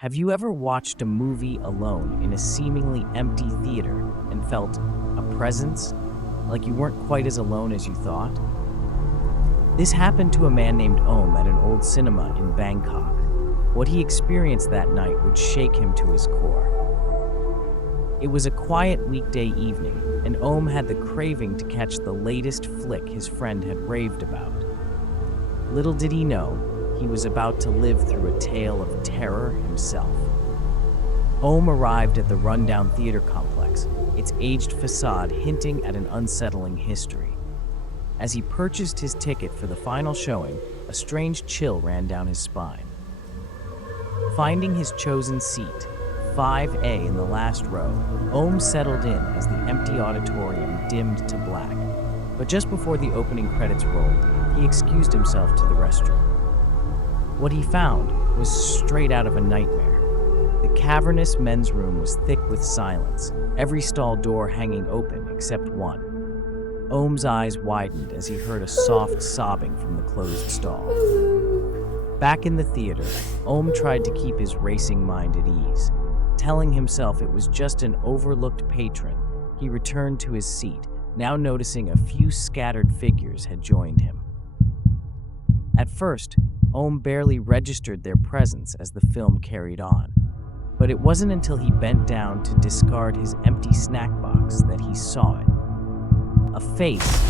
Have you ever watched a movie alone in a seemingly empty theater and felt a presence, like you weren't quite as alone as you thought? This happened to a man named Om at an old cinema in Bangkok. What he experienced that night would shake him to his core. It was a quiet weekday evening, and Om had the craving to catch the latest flick his friend had raved about. Little did he know, he was about to live through a tale of terror himself. Om arrived at the rundown theater complex, its aged facade hinting at an unsettling history. As he purchased his ticket for the final showing, a strange chill ran down his spine. Finding his chosen seat, 5A in the last row, Om settled in as the empty auditorium dimmed to black. But just before the opening credits rolled, he excused himself to the restroom. What he found was straight out of a nightmare. The cavernous men's room was thick with silence, every stall door hanging open except one. Om's eyes widened as he heard a soft sobbing from the closed stall. Back in the theater, Om tried to keep his racing mind at ease. Telling himself it was just an overlooked patron, he returned to his seat, now noticing a few scattered figures had joined him. At first, Om barely registered their presence as the film carried on. But it wasn't until he bent down to discard his empty snack box that he saw it. A face,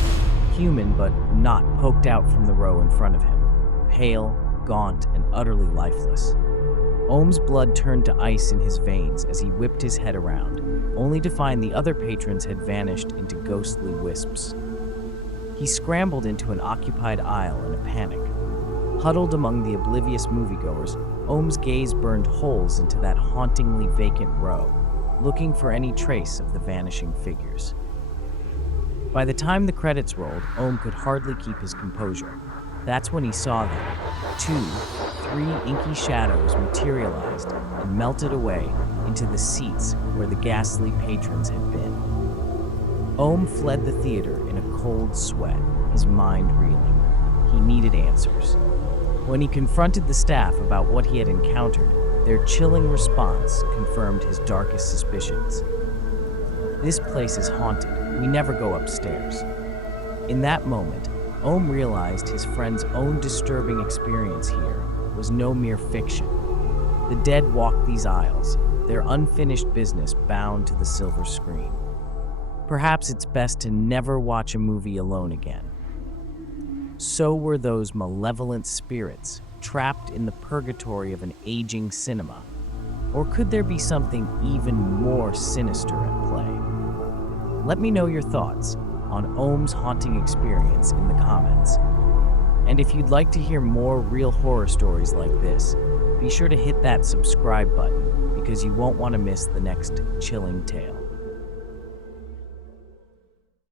human but not, poked out from the row in front of him, pale, gaunt, and utterly lifeless. Om's blood turned to ice in his veins as he whipped his head around, only to find the other patrons had vanished into ghostly wisps. He scrambled into an occupied aisle in a panic. Huddled among the oblivious moviegoers, Om's gaze burned holes into that hauntingly vacant row, looking for any trace of the vanishing figures. By the time the credits rolled, Om could hardly keep his composure. That's when he saw them. 2, 3 inky shadows materialized and melted away into the seats where the ghastly patrons had been. Om fled the theater in a cold sweat, his mind reeling. He needed answers. When he confronted the staff about what he had encountered, their chilling response confirmed his darkest suspicions. "This place is haunted. We never go upstairs." In that moment, Om realized his friend's own disturbing experience here was no mere fiction. The dead walked these aisles, their unfinished business bound to the silver screen. Perhaps it's best to never watch a movie alone again. So were those malevolent spirits trapped in the purgatory of an aging cinema? Or could there be something even more sinister at play? Let me know your thoughts on Om's haunting experience in the comments. And if you'd like to hear more real horror stories like this, be sure to hit that subscribe button because you won't want to miss the next chilling tale.